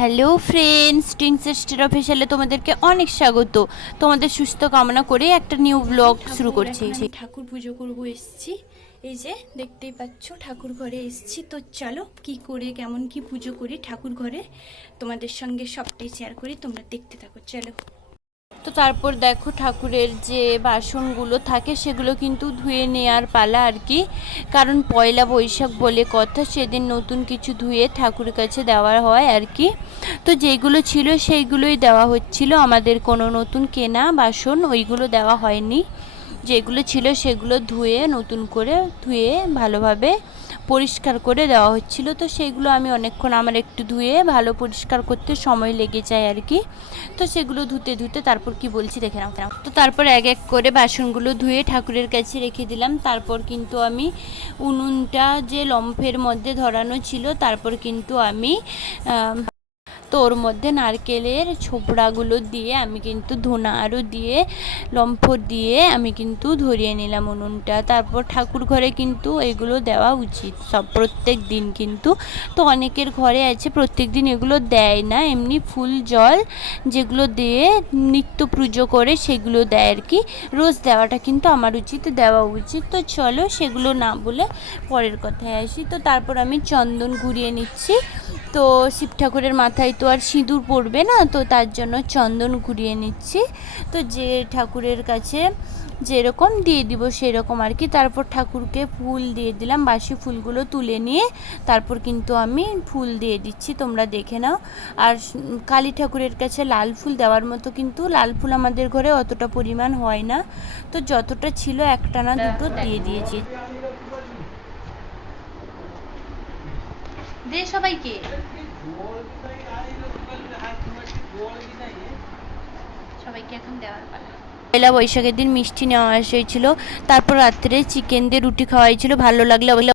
Hello friends, টিনসের star অফিসিয়ালে তোমাদেরকে অনেক স্বাগত। তোমাদের সুস্থ কামনা করে একটা নিউ ব্লগ শুরু করছি। ঠাকুর পুজো করবো এসছি, এই যে দেখতেই পাচ্ছ ঠাকুর ঘরে এসছি। তো চলো কি করে কেমন কি পুজো করি ঠাকুর ঘরে তোমাদের সঙ্গে সবটাই শেয়ার করি, তোমরা দেখতে থাকো চলো। তো তারপর দেখো ঠাকুরের যে বাসনগুলো থাকে সেগুলো কিন্তু ধুয়ে নেওয়ার পালা আর কি, কারণ পয়লা বৈশাখ বলে কথা, সেদিন নতুন কিছু ধুয়ে ঠাকুরের কাছে দেওয়া হয় আর কি। তো যেগুলো ছিল সেইগুলোই দেওয়া হচ্ছিল, আমাদের কোনো নতুন কেনা বাসন ওইগুলো দেওয়া হয়নি। যেগুলো ছিল সেগুলো ধুয়ে নতুন করে ধুয়ে ভালোভাবে পরিষ্কার করে দেওয়া হচ্ছিল। তো সেগুলো আমি অনেকক্ষণ আমার একটু ধুয়ে ভালো পরিষ্কার করতে সময় লেগে যায় আর কি। তো সেগুলো ধুতে ধুতে তারপর কি বলছি দেখে নাও। তো তারপর এক এক করে বাসনগুলো ধুয়ে ঠাকুরের কাছে রেখে দিলাম। তারপর কিন্তু আমি উনুনটা যে লম্ফের মধ্যে ধরানো ছিল, তারপর কিন্তু আমি তো ওর মধ্যে নারকেলের ছোবড়াগুলো দিয়ে আমি কিন্তু ধনা আরও দিয়ে লম্ফ দিয়ে আমি কিন্তু ধরিয়ে নিলাম উনুনটা। তারপর ঠাকুর ঘরে কিন্তু এগুলো দেওয়া উচিত সব প্রত্যেক দিন কিন্তু। তো অনেকের ঘরে আছে প্রত্যেক দিন এগুলো দেয় না, এমনি ফুল জল যেগুলো দিয়ে নিত্য পুজো করে সেগুলো দেয় আর কি। রোজ দেওয়াটা কিন্তু আমার উচিত, দেওয়া উচিত। তো চলো সেগুলো না বলে পরের কথায় আসি। তো তারপর আমি চন্দন ঘুরিয়ে নিচ্ছি। তো শিব ঠাকুরের মাথায় তো আর সিঁদুর পড়বে না, তো তার জন্য চন্দন ঘুরিয়ে নিচ্ছি। তো যে ঠাকুরের কাছে যেরকম দিয়ে দিব সেরকম আর কি। তারপর ঠাকুরকে ফুল দিয়ে দিলাম, বাসি ফুলগুলো তুলে নিয়ে তারপর কিন্তু আমি ফুল দিয়ে দিচ্ছি, তোমরা দেখে নাও। আর কালী ঠাকুরের কাছে লাল ফুল দেওয়ার মতো কিন্তু লাল ফুল আমাদের ঘরে অতটা পরিমাণ হয় না, তো যতটা ছিল একটা না দুটো দিয়ে দিয়েছি। দে সবাইকে, সবাইকে এখন দেওয়ার পালা। পয়লা বৈশাখের দিন মিষ্টি নেওয়া হয়েছিল, তারপর রাত্রে চিকেন দিয়ে রুটি খাওয়া হয়েছিল। ভালো লাগলো।